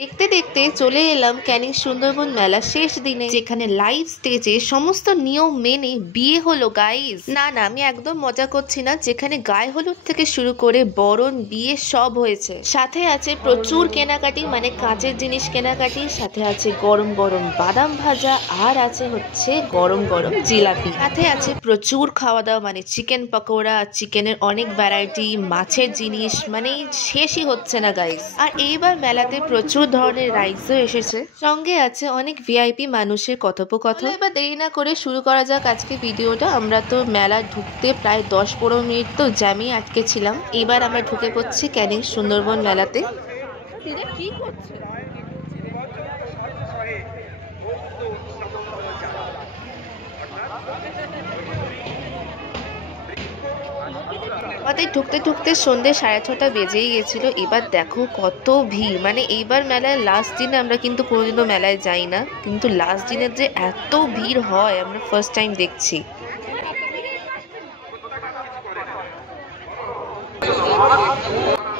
দেখতে দেখতে চলে এলাম ক্যানিং সুন্দরবন মেলা শেষ দিনে, যেখানে লাইভ স্টেজে সমস্ত নিয়ম মেনে বিয়ে হলো গাইস। না আমি একদম মজা করছি না, যেখানে গায়ে হলুদ থেকে শুরু করে বরণ বিয়ে সব হয়েছে। সাথে আছে প্রচুর কেনাকাটি, মানে কাঁচের জিনিস কেনাকাটি, সাথে আছে গরম গরম বাদাম ভাজা, আর আছে হচ্ছে গরম গরম জিলাপি, সাথে আছে প্রচুর খাওয়া দাওয়া, মানে চিকেন পকোড়া, চিকেনের অনেক ভ্যারাইটি, মাছের জিনিস, মানে শেষই হচ্ছে না গাইস। আর এইবার মেলাতে প্রচুর ধরনের রাইডসও এসেছে, সঙ্গে আছে অনেক ভিআইপি মানুষের কথোপকথন। এবার দেরি না করে শুরু করা যাক আজকে ভিডিওটা। আমরা তো মেলা ঢুকতে প্রায় 10-15 মিনিট তো জ্যামে আটকে ছিলাম। এবার আমরা ঢুকে পড়ছি ক্যানিং সুন্দরবন মেলাতে। কি করছে? আমাদের ঢুকতে ঢুকতে সন্ধ্যে 6:30 বেজেই গেছিল। এবার দেখো কত ভিড়, মানে এইবার মেলায় লাস্ট দিনে আমরা কিন্তু কোনোদিনও মেলায় যাই না, কিন্তু লাস্ট দিনের যে এত ভিড় হয় আমরা ফার্স্ট টাইম দেখছি।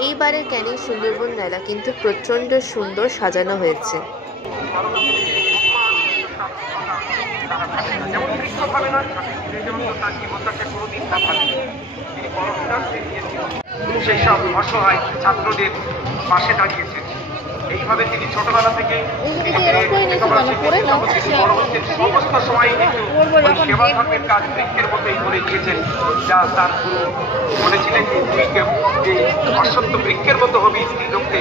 এইবারের ক্যানিং সুন্দরবন মেলা কিন্তু প্রচন্ড সুন্দর সাজানো হয়েছে। সেই সব অসহায় ছাত্রদের পাশে দাঁড়িয়েছেন। এইভাবে তিনি ছোটবেলা থেকে সমস্ত সময় কিন্তু সেবা ধর্মের কাজ বৃক্ষের মতোই করে গিয়েছেন, যা তার গুরু বলেছিলেন যে অসত্য বৃক্ষের মতো হবি, লোককে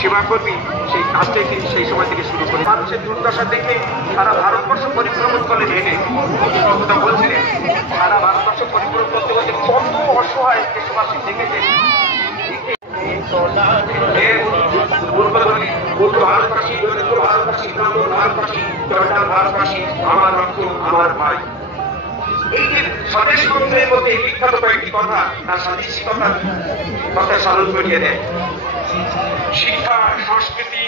সেবা করবি। সেই কাজটাই তিনি সেই সময় থেকে শুরু করেন। মানুষের দুর্দশা দেখে সারা ভারতবর্ষ পরিভ্রমণ করলেন হেঁটে। বলছিলেন সারা ভারতবর্ষ পরিভ্রমণ করতে বলছে কত অসহায় দেশবাসী দেখেছেন। আমার রক্ত আমার ভাই, এই যে স্বদেশ মন্ত্রের মধ্যে বিখ্যাত কয়েকটি কথা তার স্বাধীনতার কথা স্মরণ করিয়ে দেয়। শিক্ষা, সংস্কৃতি,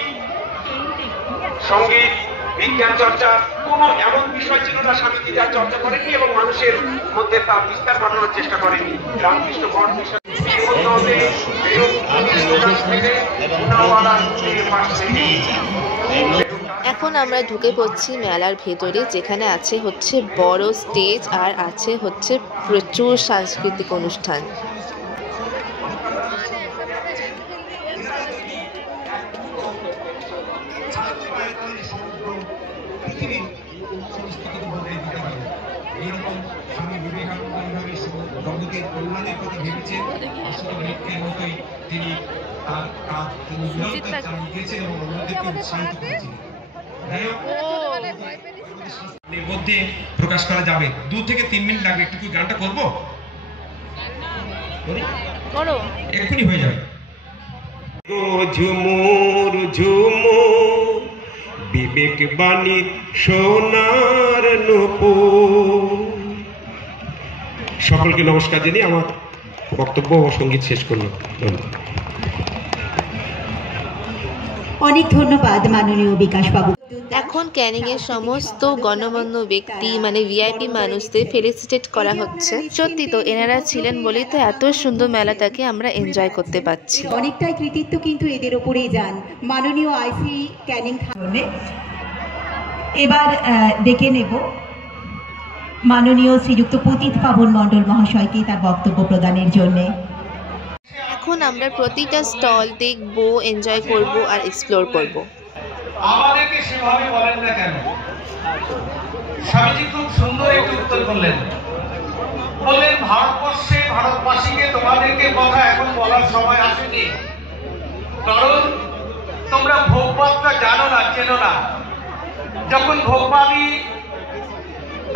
সঙ্গীত, বিজ্ঞান চর্চা, কোনো এমন বিষয় ছিল না স্বামীজি যার চর্চা করেনি এবং মানুষের মধ্যে তার বিস্তার ঘটানোর চেষ্টা করেনি। রামকৃষ্ণ পরমহংস এখন আমরা ঢুকে পড়ছি মেলার ভেতরে, যেখানে আছে হচ্ছে বড় স্টেজ আর আছে হচ্ছে প্রচুর সাংস্কৃতিক অনুষ্ঠান। মধ্যে প্রকাশ করা যাবে, 2 থেকে 3 মিনিট লাগবে। একটু গানটা করবো, এক্ষুনি হয়ে যাবে। ঝুমুর ঝুমুর বিবেক বাণী সোনার নূপুর। সকলকে নমস্কার জানিয়ে আমার বক্তব্য ও সঙ্গীত শেষ করলাম। অনেক ধন্যবাদ মাননীয় বিকাশ বাবু। এখন ক্যানিং এর সমস্ত গণ্যমান্য ব্যক্তি, মানে ভিআইপি মানুষদের ফেলিসিটেট করা হচ্ছে। সত্যি তো এনারা ছিলেন বলেই তো এত সুন্দর মেলাটাকে আমরা এনজয় করতে পারছি। অনেকটাই কৃতিত্ব কিন্তু এদের উপরেই যান মাননীয় আইসি ক্যানিং থানায়। এবার ডেকে নেব মাননীয় শ্রীযুক্ত পতিত পাবন মণ্ডল মহাশয়কে তার বক্তব্য প্রদানের জন্য। এখন আমরা প্রতিটা স্টল দেখবো, এনজয় করব আর এক্সপ্লোর করব। আমাদেরকে সেভাবে বলেন না কেন? স্বামীজি খুব সুন্দর একটি উত্তর করলেন, বললেন ভারতবর্ষে ভারতবাসীকে তোমাদেরকে কথা এখন বলার সময় আসেনি, কারণ তোমরা ভোগবাদটা জানো না, চেনো না। যখন ভোগবাদী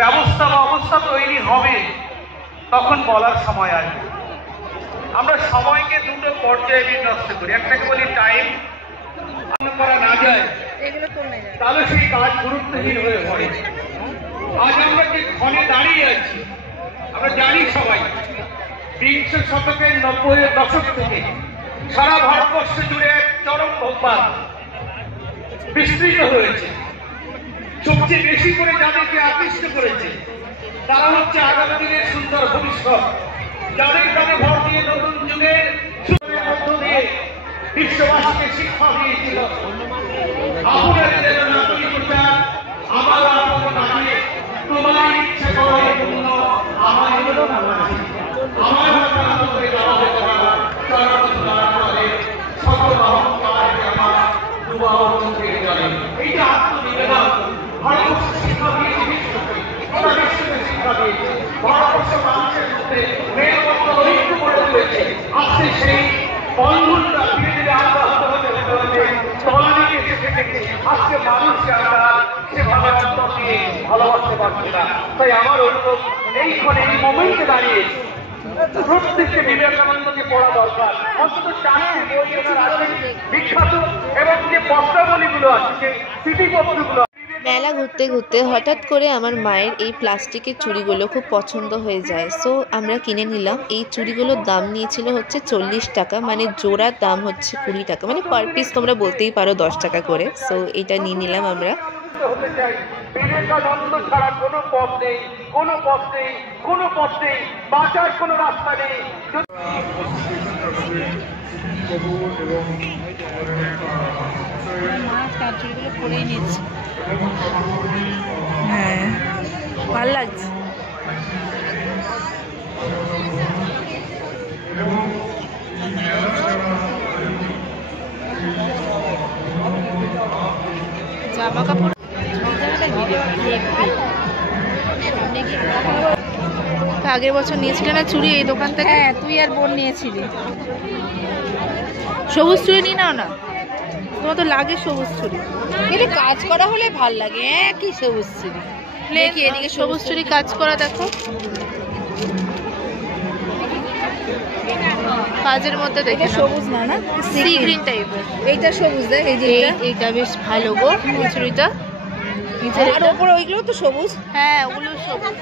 ব্যবস্থা বা অবস্থা তৈরি হবে তখন বলার সময় আসবে। আমরা সময়কে দুটো পর্যায়ে বিন্যস্ত করি, একটাকে বলি টাইম, করা না যায় তাহলে সেই কাজ গুরুত্বহীন হয়ে পড়ে। আজ আমরা যে ক্ষণে দাঁড়িয়ে আছি, আমরা জানি সবাই 20 শতকের 90-এর দশক থেকে সারা ভারতবর্ষ জুড়ে চরম ভোগবাদ বিস্তৃত হয়েছে। সবচেয়ে বেশি করে যাদেরকে আকৃষ্ট করেছে তারা হচ্ছে আগামী দিনের সুন্দর ভবিষ্যৎ, যাদের কানে ভর দিয়ে নতুন যুগের মধ্য দিয়ে বিশ্ববাসীকে শিক্ষা দিয়েছিল। ডুবাও ছেড়ে জলে। এইটা আত্মনিবেদন ভারতবর্ষ শিক্ষা দিয়েছে বিশ্বকে, গোটা বিশ্বকে শিক্ষা দিয়েছে। ভারতবর্ষ মানুষের মধ্যে মেরুবন্ধ ঐক্য করে তুলেছে। আজকে সেই বন্ধনটা ধীরে ধীরে আত্মহত হতে হতে হতে তলানিকে এসে থেকে আজকে মানুষকে আমরা সেভাবে অন্তর দিয়ে ভালোবাসতে পারছি না। তাই আমার অনুরোধ, এইখানে এই মোমেন্টে দাঁড়িয়ে প্রত্যেককে বিবেকানন্দকে পড়া দরকার। অন্তত 4টি বই ওনার আছে বিখ্যাত, এবং যে পত্রাবলীগুলো আছে, যে স্মৃতিপত্রগুলো। মেলা ঘুরতে ঘুরতে হঠাৎ করে আমার মায়ের এই প্লাস্টিকের চুড়িগুলো খুব পছন্দ হয়ে যায়, সো আমরা কিনে নিলাম। এই চুড়িগুলোর দাম নিয়েছিল হচ্ছে 40 টাকা, মানে জোড়ার দাম হচ্ছে 20 টাকা, মানে পার পিস তোমরা বলতেই পারো 10 টাকা করে। সো এটা নিয়ে নিলাম আমরা। হতে চাই বিবেকানন্দ ছাড়া কোনো পথ নেই, কোনো পথ নেই, কোনো পথ নেই, বাঁচার কোনো রাস্তা নেই। হ্যাঁ, ভালো লাগছে। জামা কাপড় আগের বছর নিয়েছিলে না চুড়ি এই দোকান থেকে? হ্যাঁ, তুই আর বোন নিয়েছিলি। সবুজ চুড়ি নিয়ে নাও না, তোমার তো লাগে সবুজ চুড়ি। এটা কাজ করা হলে ভাল লাগে। কি সবুজ চুড়ি দেখি, এদিকে সবুজ চুড়ি কাজ করা দেখো, কাজের মধ্যে দেখে। সবুজ না, না সি গ্রিন টাইপের। এইটা সবুজ দেখ, এই যে এইটা বেশ ভালো গো চুড়িটা। আর উপরে ওইগুলো তো সবুজ। হ্যাঁ, ওগুলো সবুজ।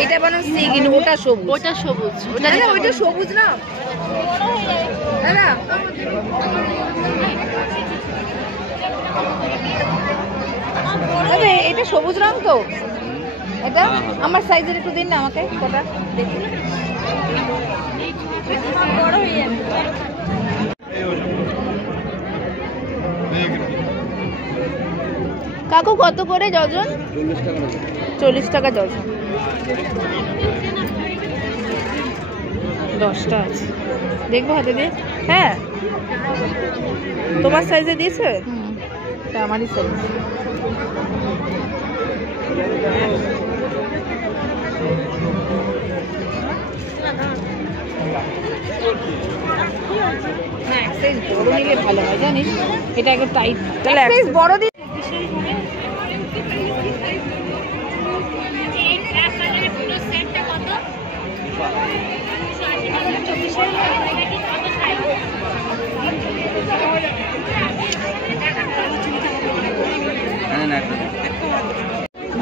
এইটা বানান সি গ্রিন, ওটা সবুজ। ওটা সবুজ, ওটা না, ওইটা সবুজ না না। এটা সবুজ রং তো। এটা আমার সাইজের একটু দিন না আমাকে, কটা দেখি। বড় হয়ে যাবে। কাকু কত করে ডজন? 40 টাকা ডজন। 10টা আছে, দেখবো হাতে দিয়ে। হ্যাঁ, তোমার সাইজে দিয়েছে? আমারই সাইজ। বড় নিলে ভালো হয় জানিস, এটা একটু টাইট। তাহলে বড় দিন।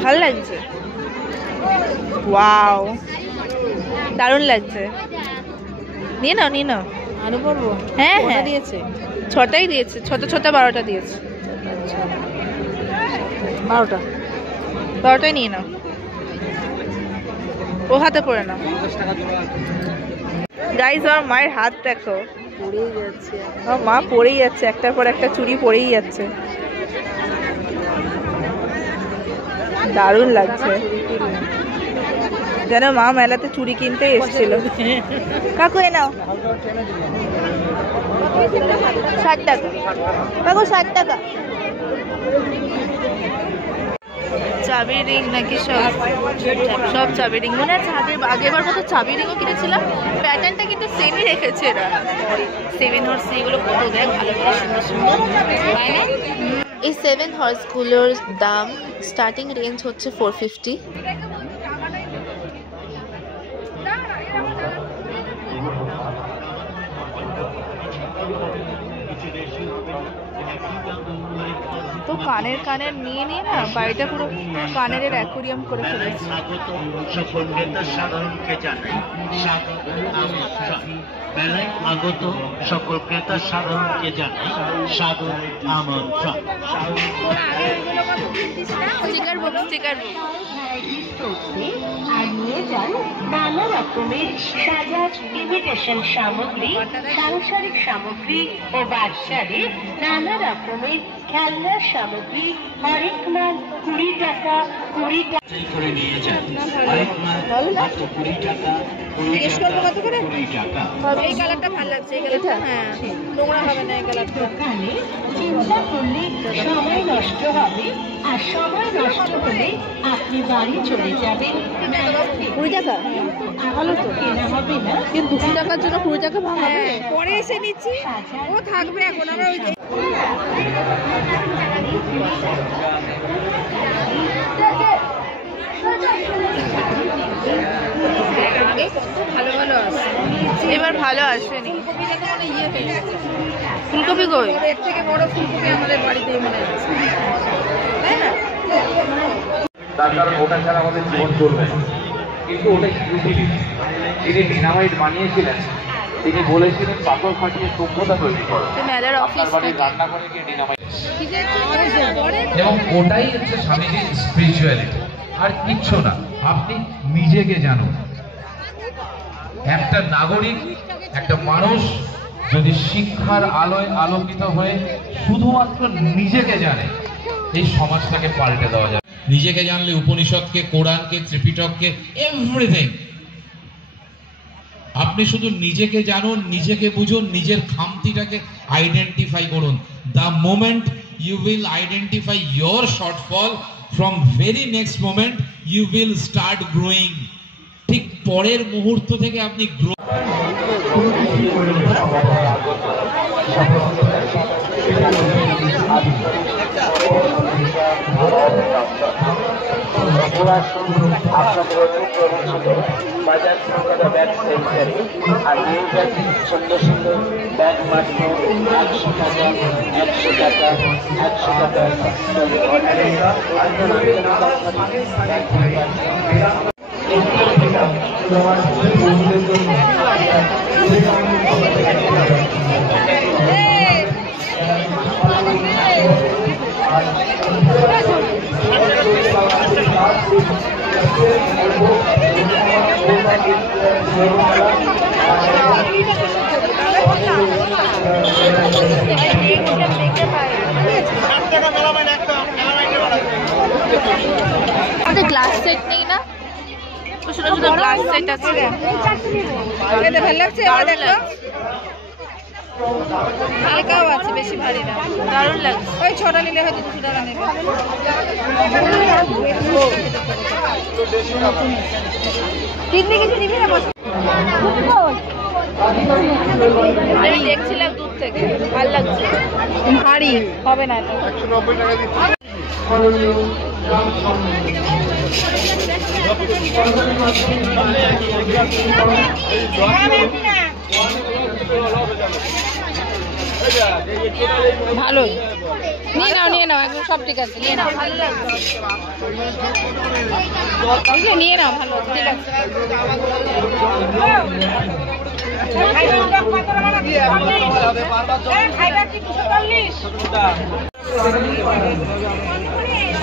ভালো লাগছে, ওয়াও, দারুণ লাগছে। নিয়ে নাও, নিয়ে নাও। আরো পড়বো? হ্যাঁ হ্যাঁ, দিয়েছে 6টাই দিয়েছে, 6টা 12টা দিয়েছে। 12টাই নিয়ে নাও, ও হাতে পরে নাও। গাইস, আমার মায়ের হাত দেখো, পড়েই যাচ্ছে। আমার মা পড়েই যাচ্ছে, একটার পর একটা চুড়ি পড়েই যাচ্ছে। দারুণ লাগছে, যেন মা মেলাতে চুড়ি কিনতে এসেছিল। কাকু এ নাও, 60 টাকা। কাকু 60 টাকা। চাবি রিং নাকি সব? সব চাবি রিং মনে আছে। আগেবার মতো চাবি রিংও কিনেছিলাম। প্যাটার্নটা কিন্তু সেমই রেখেছে এরা। 7 হর্স এগুলো কত দেয়, ভালো ভালো সুন্দর সুন্দর, তাই না? এই 7 হর্সগুলোর দাম স্টার্টিং রেঞ্জ হচ্ছে 450। তো কানের নিয়ে নিয়ে না বাড়িটা পুরো কানের অ্যাকোরিয়াম করে ফেলেছে। সকল ক্রেতা সাধারণকে জানাই স্বাগত আমন্ত্রণ। মেলায় আগত সকল ক্রেতা সাধারণকে জানাই স্বাগত আমন্ত্রণ। স্টিকার বুক আর নিয়ে যান নানা রকমের সাজার ইমিটেশন সামগ্রী, সাংসারিক সামগ্রী ও বাচ্চাদের নানা রকমের খেলনার সামগ্রী আরেক মাল 20 টাকা 20 টাকা করে নিয়ে যান। আরেক মাল মাত্র 20 টাকা, 20 টাকা, 20 টাকা। এই কালারটা ভালো লাগছে, এই কালারটা হ্যাঁ নোংরা হবে না এই কালারটা। দোকানে চিন্তা করলে সময় নষ্ট হবে, আর সময় নষ্ট হলে আপনি বাড়ি চলে যাবেন। 20 টাকা ভালো তো কেনা হবে না, কিন্তু 2 টাকার জন্য 20 টাকা ভাঙাবে। পরে এসে নিচ্ছি, ও থাকবে এখন আমরা ওই ভালো ভালো আসে, এবার ভালো আসেনি। ফুলকপি কই? এর থেকে বড় ফুলকপি আমাদের বাড়িতে মনে আছে, তাই না? তার কারণ ওটা ছাড়া আমাদের জীবন চলবে না। কিন্তু ওটা ইউটিলিটি, যিনি ডিনামাইট বানিয়েছিলেন তিনি বলেছিলেন পাথর ফাটিয়ে সভ্যতা তৈরি করো। মেলার অফিস বাড়ির রান্নাঘরে গিয়ে ডিনামাইট, এবং ওটাই হচ্ছে স্বামীজির স্পিরিচুয়ালিটি, আর কিচ্ছু না। আপনি নিজেকে জানুন। একটা নাগরিক, একটা মানুষ যদি শিক্ষার আলোয় আলোকিত হয়ে শুধুমাত্র নিজেকে জানে, এই সমাজটাকে পাল্টে দেওয়া যায়। নিজেকে জানলে উপনিষদকে, কোরআনকে, ত্রিপিটককে, এভরিথিং। আপনি শুধু নিজেকে জানুন, নিজেকে বুঝুন, নিজের খামতিটাকে আইডেন্টিফাই করুন। The moment you will identify your shortfall, from very next moment you will start growing. ঠিক পরের মুহূর্ত থেকে আপনি গ্রো। বাজার কলকাতা ব্যাগ সেন্টারে, আর এই ব্যাগ সুন্দর সুন্দর ব্যাগ মাত্র 100 টাকা, 100 টাকা, 100 টাকা। আমাদের গ্লাস সেট নেই না? ছোট ছোট গ্লাস সেট আছে, ভালো লাগছে। হালকাও আছে, বেশি ভারী না, দারুণ লাগছে। ওই ছোটা নিলে হয়তো 200 টাকা নেবে। আমি দেখছিলাম দূর থেকে, ভালো লাগছে। ভারী হবে না, 190 টাকা দিচ্ছি। ভালোই, নিয়ে নাও একদম, সব ঠিক আছে, নিয়ে নাও, ভালো লাগছে। নিয়ে নাও, ভালো ঠিক আছে।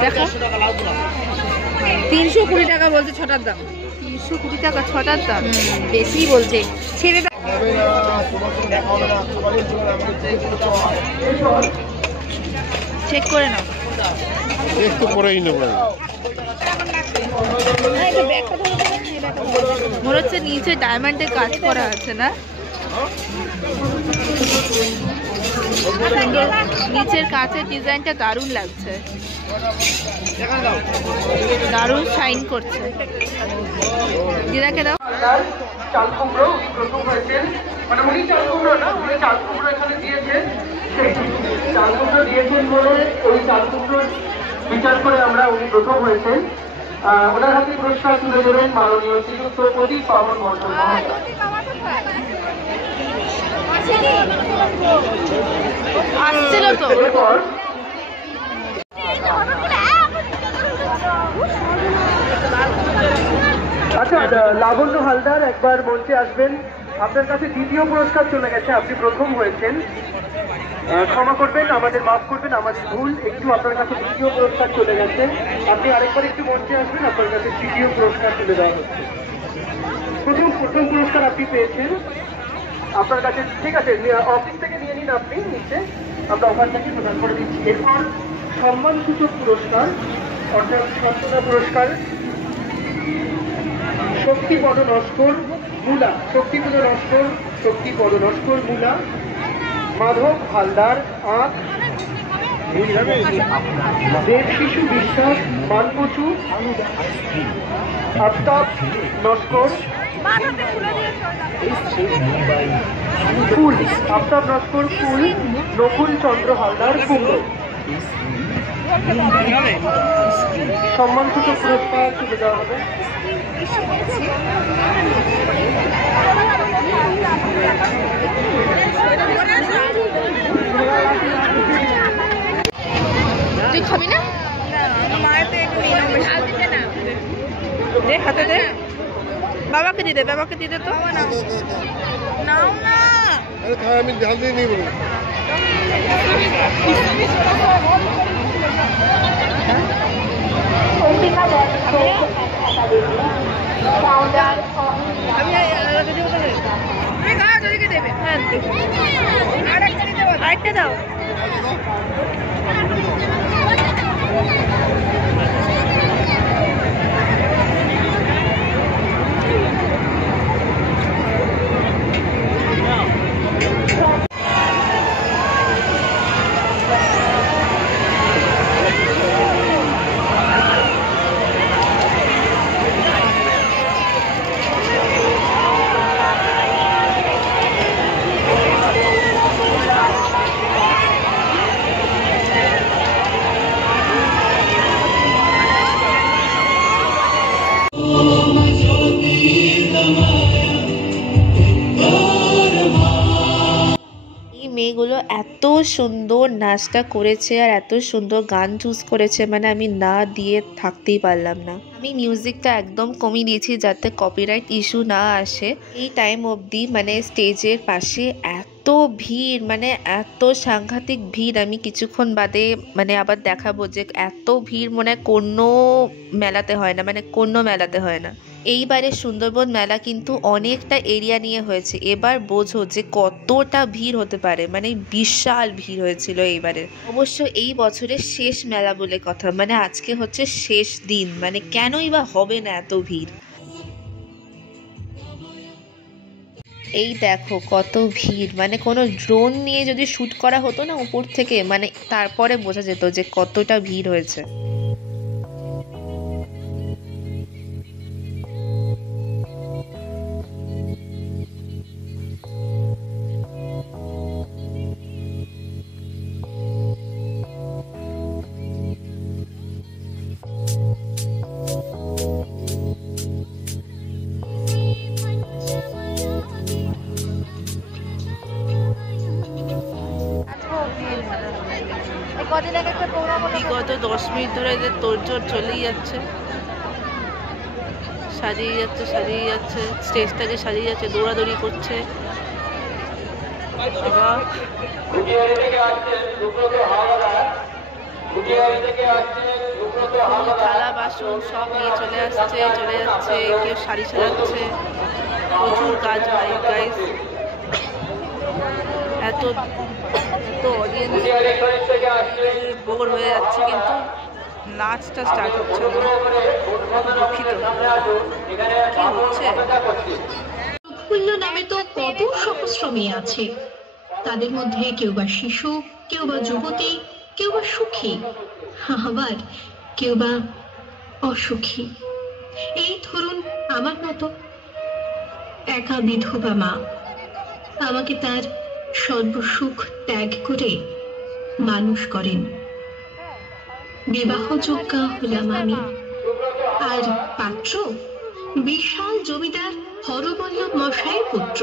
দেখো 320 টাকা বলছে ছটার দাম। 320 টাকা ছটার দাম, বেশি বলছে। ছেড়ে চেক করে নাও, একটু পরেই নেব। মনে হচ্ছে নিচে ডায়মন্ডের কাজ করা আছে না? নিচের কাছের ডিজাইনটা দারুণ লাগছে, দারুণ শাইন করছে। দিদাকে দাও। চাল কুমড়ো উনি প্রথম হয়েছেন, মানে উনি চাল কুমড়ো না, উনি চাল কুমড়ো এখানে দিয়েছেন। চাল কুমড়ো দিয়েছেন বলে ওই চাল কুমড়ো বিচার করে আমরা উনি প্রথম হয়েছেন। ওনার হাতে পুরস্কার তুলে দেবেন মাননীয় শ্রীযুক্ত প্রদীপ পাবন মন্ডল মহাশয়। আসছিল তো। এরপর আচ্ছা, লাবণ্য হালদার একবার মঞ্চে আসবেন। আপনার কাছে দ্বিতীয় পুরস্কার চলে গেছে, আপনি প্রথম হয়েছেন। ক্ষমা করবেন, আমাদের মাফ করবেন, আমাদের ভুল। একটু আপনার কাছে দ্বিতীয় পুরস্কার চলে গেছে, আপনি আরেকবার একটু মঞ্চে আসবেন, আপনার কাছে তৃতীয় পুরস্কার তুলে দেওয়া হচ্ছে। প্রথম পুরস্কার আপনি পেয়েছেন আপনার কাছে, ঠিক আছে, অফিস থেকে নিয়ে নিন আপনি নিচে, আমরা ওখান থেকে প্রদান করে দিচ্ছি। এরপর সম্মানসূচক পুরস্কার অর্থাৎ সান্ত্বনা পুরস্কার শক্তিপদ নস্কর মূলা, শক্তিপদ নস্কর মূলা, মাধব হালদার আঁক, দেব শিশু বিশ্বাস মানকচু, আফতাব নস্কর ফুল, নকুল চন্দ্র হালদার কুমড়ো। সম্মানসূচক পুরস্কার তুলে দেওয়া হবে। তুই খাবি না? দে হাতে দে, বাবাকে দিয়ে দে, বাবাকে দিয়ে দে তো। নাও না, আমি ঝাল দিয়ে নিই বলে। আরেকটা দাও। মেয়েগুলো এত সুন্দর নাচটা করেছে আর এত সুন্দর গান চুজ করেছে, মানে আমি না দিয়ে থাকতেই পারলাম না। আমি মিউজিকটা একদম কমিয়ে দিয়েছি যাতে কপিরাইট ইস্যু না আসে। এই টাইম অবধি মানে স্টেজের পাশে এত ভিড়, মানে এত সাংঘাতিক ভিড়, আমি কিছুক্ষণ বাদে মানে আবার দেখাবো যে এত ভিড় মনে হয় কোনো মেলাতে হয় না, মানে কোনো মেলাতে হয় না। এইবারে সুন্দরবন মেলা কিন্তু অনেকটা এরিয়া নিয়ে হয়েছে, এবার বোঝো যে কতটা ভিড় হতে পারে, মানে বিশাল ভিড় হয়েছিল এইবারে। অবশ্য এই বছরের শেষ মেলা বলে কথা, মানে আজকে হচ্ছে শেষ দিন, মানে কেনই বা হবে না এত ভিড়। এই দেখো কত ভিড়, মানে কোনো ড্রোন নিয়ে যদি শ্যুট করা হতো না উপর থেকে, মানে তারপরে বোঝা যেত যে কতটা ভিড় হয়েছে। বিগত 10 মিনিট ধরে এদের তোড়জোড় চলেই যাচ্ছে, সাজিয়ে যাচ্ছে স্টেজটাকে সাজিয়ে যাচ্ছে, দৌড়াদৌড়ি করছে। থালা বাসন সব নিয়ে চলে যাচ্ছে, কেউ শাড়ি সাজাচ্ছে, প্রচুর কাজ ভাই গাইস। এত অডিয়েন্স বোর হয়ে যাচ্ছে, কিন্তু নাচটা স্টার্ট হচ্ছে না। দুঃখিত, কি হচ্ছে? উৎফুল্ল নামে তো কত সহস্র মেয়ে আছে, তাদের মধ্যে কেউ বা শিশু, কেউ বা যুবতী, কেউ বা সুখী, আবার কেউ বা অসুখী। এই ধরুন আমার মতো একা বিধবা মা, আমাকে তার সর্বসুখ ত্যাগ করে মানুষ করেন। বিবাহযোগ্যা হলাম আমি, আর পাত্র বিশাল জমিদার হরবল্লভ মশাইয়ের পুত্র।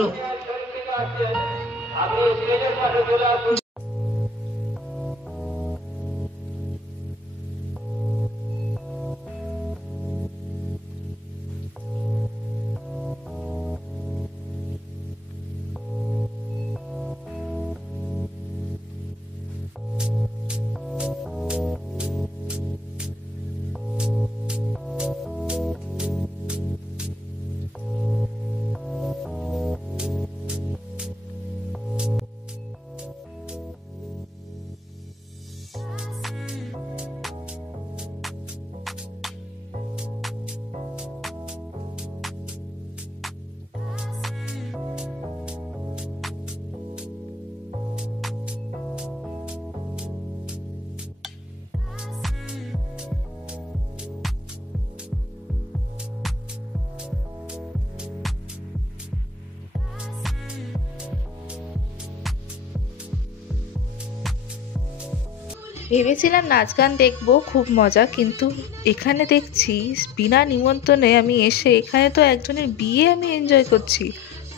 ভেবেছিলাম নাচ গান দেখবো, খুব মজা, কিন্তু এখানে দেখছি বিনা নিমন্ত্রণে আমি এসে এখানে তো একজনের বিয়ে আমি এনজয় করছি।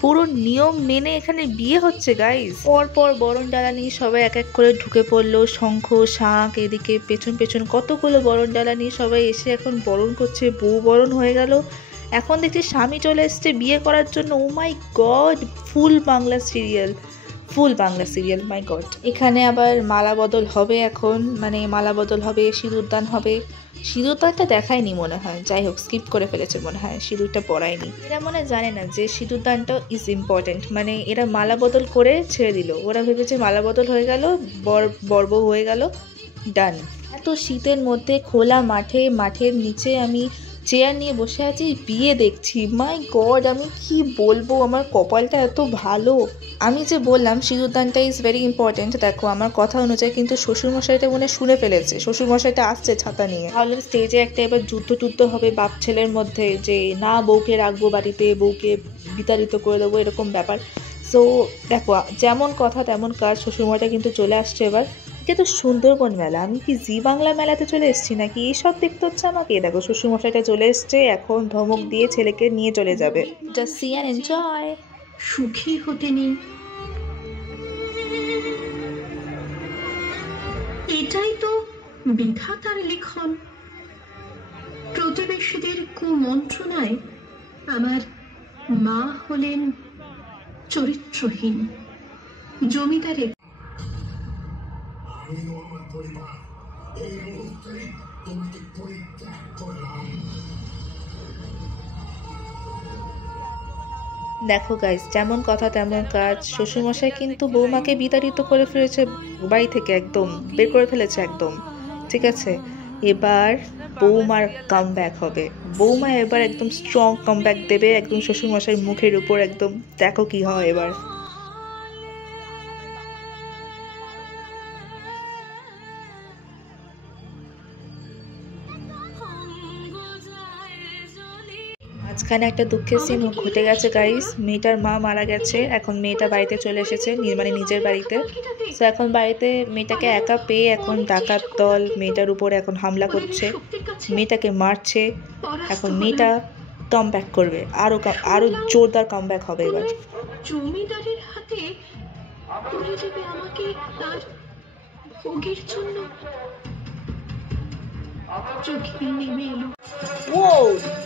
পুরো নিয়ম মেনে এখানে বিয়ে হচ্ছে গাইস। পর বরণ ডালা নিয়ে সবাই এক এক করে ঢুকে পড়লো, শঙ্খ শাঁখ এদিকে পেছন পেছন কতগুলো বরণ ডালা নিয়ে সবাই এসে এখন বরণ করছে। বউ বরণ হয়ে গেল, এখন দেখছি স্বামী চলে এসছে বিয়ে করার জন্য। ও মাই গড, ফুল বাংলা সিরিয়াল মাই গড। এখানে আবার মালা বদল হবে এখন, মানে মালা বদল হবে, সিঁদুরদান হবে। সিঁদুরদানটা দেখায়নি মনে হয়, যাই হোক স্কিপ করে ফেলেছে মনে হয়, সিঁদুরটা পরায়নি। এরা মনে জানে না যে সিঁদুরদানটা ইজ ইম্পর্টেন্ট, মানে এরা মালা বদল করে ছেড়ে দিল। ওরা ভেবেছে মালা বদল হয়ে গেল, বর বউ হয়ে গেল, ডান। এত শীতের মধ্যে খোলা মাঠের নিচে আমি চেয়ার নিয়ে বসে আছি, বিয়ে দেখছি। মাই গড, আমি কি বলবো, আমার কপালটা এত ভালো। আমি যে বললাম সিঁদুরদানটা ইজ ভেরি ইম্পর্টেন্ট, দেখো আমার কথা অনুযায়ী কিন্তু শ্বশুরমশাইটা মনে শুনে ফেলেছে। শ্বশুরমশাইটা আসছে ছাতা নিয়ে। তাহলে স্টেজে একটা এবার যুদ্ধ হবে বাপ ছেলের মধ্যে, যে না বউকে রাখবো বাড়িতে, বউকে বিতাড়িত করে দেবো, এরকম ব্যাপার। সো দেখো, যেমন কথা তেমন কাজ, শ্বশুরমশাইটা কিন্তু চলে আসছে এবার। এটা তো সুন্দরবন মেলা, আমি কি জি বাংলা মেলাতে চলে এসেছি নাকি? এইসব দেখতে হচ্ছে আমাকে। দেখো শ্বশুরমশাইটা চলে এসছে, এখন ধমক দিয়ে ছেলেকে নিয়ে চলে যাবে। Just see and enjoy. সুখী হতে নেই, এটাই তো বিধাতার লিখন। প্রতিবেশীদের কুমন্ত্রণায় আমার মা হলেন চরিত্রহীন। জমিদারের দেখো গাইস, যেমন কথা তেমন কাজ। শ্বশুরমশাই কিন্তু বৌমাকে বিতাড়িত করে ফেলেছে বাড়ি থেকে, একদম বের করে ফেলেছে একদম, ঠিক আছে। এবার বৌমার কামব্যাক হবে। বৌমা এবার একদম স্ট্রং কামব্যাক দেবে একদম শ্বশুরমশাইয়ের মুখের উপর, একদম দেখো কি হয় এবার। মাঝখানে একটা দুঃখের সিন ঘটে গেছে গাইস, মেয়েটার মা মারা গেছে। এখন মেয়েটা বাড়িতে চলে এসেছে, মানে নিজের বাড়িতে। তো এখন বাড়িতে মেয়েটাকে একা পেয়ে এখন ডাকাত দল মেয়েটার উপরে এখন হামলা করছে, মেয়েটাকে মারছে। এখন মেয়েটা কামব্যাক করবে, আরো জোরদার কামব্যাক হবে এবার। জমিদারের হাতে তুলে দেবে আমাকে তার ভোগের জন্য। চোখে নেমে এলো। ও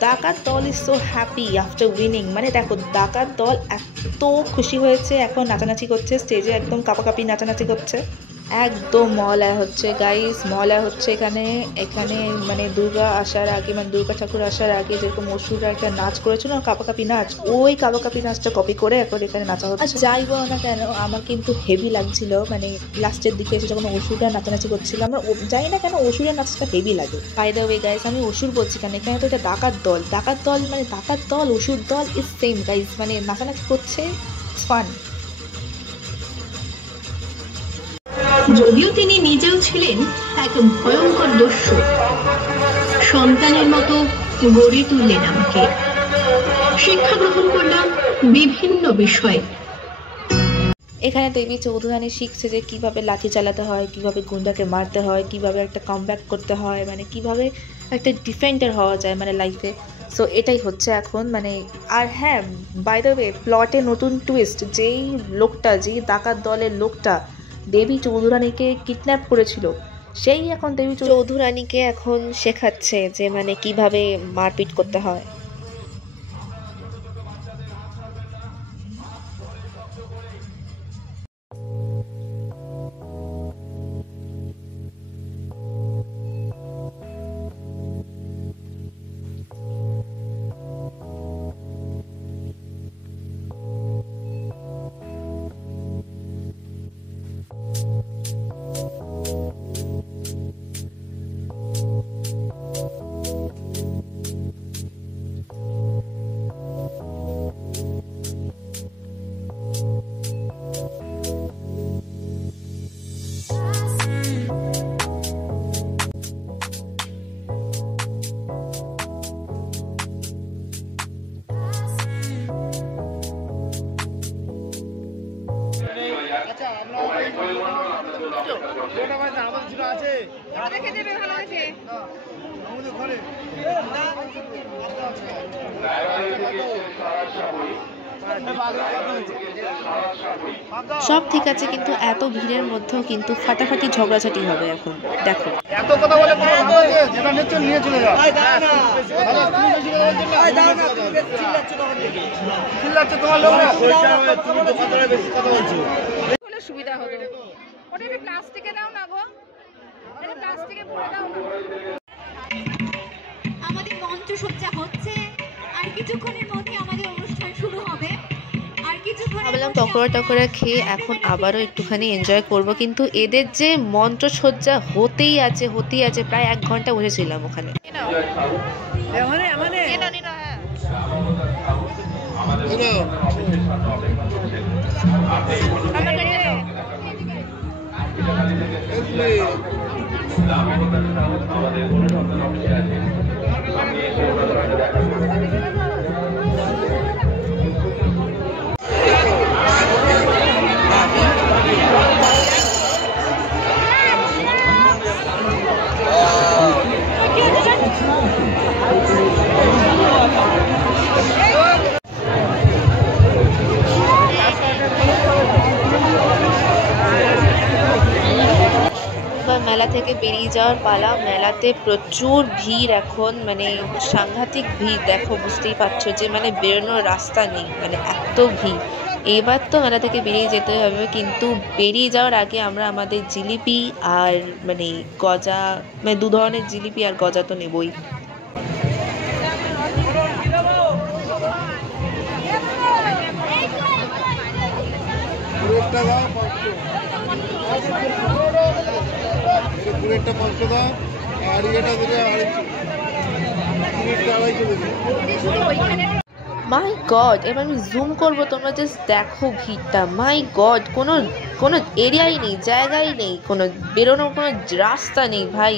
ডাকাত দল is so happy after winning, মানে দেখো ডাকাত দল এত খুশি হয়েছে, এখন নাচানাচি করছে স্টেজে, একদম কাপাকাপি নাচানাচি করছে, একদম মহলায় হচ্ছে গাইস, মহলায় হচ্ছে এখানে। মানে দুর্গা আসার আগে, মানে দুর্গা ঠাকুর আসার আগে যেরকম অসুররা একটা নাচ করেছিল না, কাপাকাপি নাচ, ওই কাপাকাপি নাচটা কপি করে এখন এখানে নাচা হচ্ছে। যাই বলো না কেন, আমার কিন্তু হেভি লাগছিল, মানে লাস্টের দিকে এসে যখন অসুররা নাচানাচি করছিল, আমরা জানি না কেন অসুরের নাচটা হেভি লাগে। বাই দ্য ওয়ে গাইস, আমি অসুর বলছি কেন, এখানে তো এটা ডাকাত দল, মানে ডাকাত দল অসুর দল ইজ সেম গাইস, মানে নাচানাচি করছে, ইটস ফান। যদিও তিনি নিজেও ছিলেন এক ভয়ঙ্কর দস্যু, সন্তানের মতো গড়ে তুললেন আমাকে। শিক্ষা গ্রহণ করলাম বিভিন্ন বিষয়। এখানে দেবী চৌধুরানী শিখছে যে কিভাবে লাঠি চালাতে হয়, কিভাবে গুন্ডাকে মারতে হয়, কিভাবে একটা কামব্যাক করতে হয়, মানে কিভাবে একটা ডিফেন্ডার হওয়া যায় মানে লাইফে। সো এটাই হচ্ছে এখন, মানে আর হ্যাঁ বাই দ্য ওয়ে প্লটে নতুন টুইস্ট, যেই ডাকাত দলের লোকটা দেবী চৌধুরানীকে কিডন্যাপ করেছিল, সেই এখন দেবী চৌধুরানীকে এখন শেখাচ্ছে যে মানে কিভাবে মারপিট করতে হয়। সব ঠিক আছে, কিন্তু এত ভিড়ের মধ্যেও কিন্তু ফাটাফাটি ঝগড়াঝাটি হবে এখন। দেখো এত কথা বলে কোনো লাভ আছে? যেটা নিচ্ছ নিয়ে চলে যাও। চিল্লাচ্ছ তোমার লোক না। তুমি তো কথাটা বেশি কথা বলছো। হলে সুবিধা হতো। ওটা একটু প্লাস্টিকে দাও না গো। এটা প্লাস্টিকে পুরো দাও না। আমাদের মঞ্চসজ্জা হচ্ছে, আর কিছুক্ষণের মধ্যে আমাদের অনুষ্ঠান শুরু হবে। ভাবলাম পকোড়া টকোড়া খেয়ে এখন আবারও একটুখানি এনজয় করব, কিন্তু এদের যে মঞ্চসজ্জা হতেই আছে প্রায় 1 ঘন্টা বসেছিলাম ওখানে। মেলা থেকে বেরিয়ে যাওয়ার পালা। মেলাতে প্রচুর ভিড় এখন, মানে সাংঘাতিক ভিড়। দেখো বুঝতেই পারছো যে মানে বেরোনোর রাস্তা নেই, মানে এত ভিড়। এবার তো মেলা থেকে বেরিয়ে যেতে হবে, কিন্তু বেরিয়ে যাওয়ার আগে আমরা আমাদের জিলিপি আর মানে গজা, মানে 2 ধরনের জিলিপি আর গজা তো নেবই। পুরেরটা 500 দাও, আর এটা দিলে 250 দেবে। মাই গড, এবার আমি জুম করবো, তোমরা জাস্ট দেখো ভিড়টা। মাই গড, কোনো এরিয়াই নেই, জায়গাই নেই, কোনো বেরোনোর কোনো রাস্তা নেই ভাই।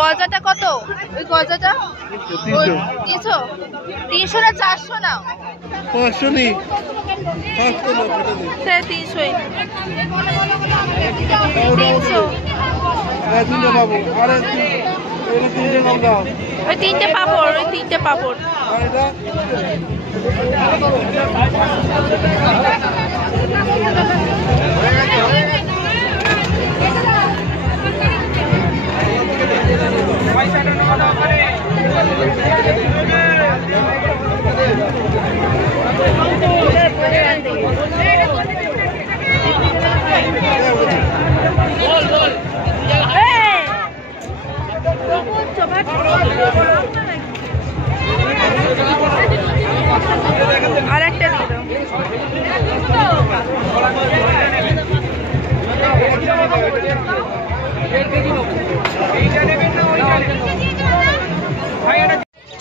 গজাটা কত? ওই গজাটা দিয়েছো 300 না 400 না? 500 নেই, 300 পাবো। আরে তিনটে নাম দাও। ওই 3টে পাপড়, ওই 3টে পাপড়। আর এটা আর একটা দিয়ে দাও।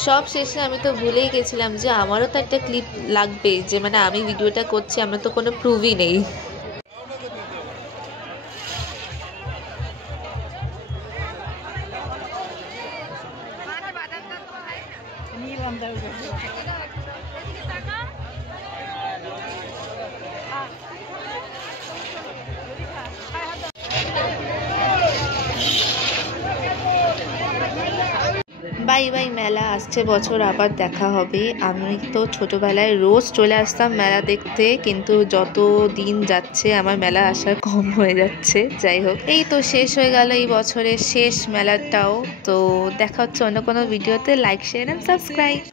সব শেষে আমি তো ভুলেই গেছিলাম যে আমারও তো একটা ক্লিপ লাগবে, যে মানে আমি ভিডিওটা করছি, আমার তো কোনো প্রুফই নেই। বাই বাই মেলা, আসছে বছর আবার দেখা হবে। আমি তো ছোটবেলায় রোজ চলে আসতাম মেলা দেখতে, কিন্তু যত দিন যাচ্ছে আমার মেলা আসার কম হয়ে যাচ্ছে। যাই হোক, এই তো শেষ হয়ে গেল এই বছরের শেষ মেলাটাও। তো দেখা হচ্ছে অন্য কোনো ভিডিওতে। Like, share and subscribe.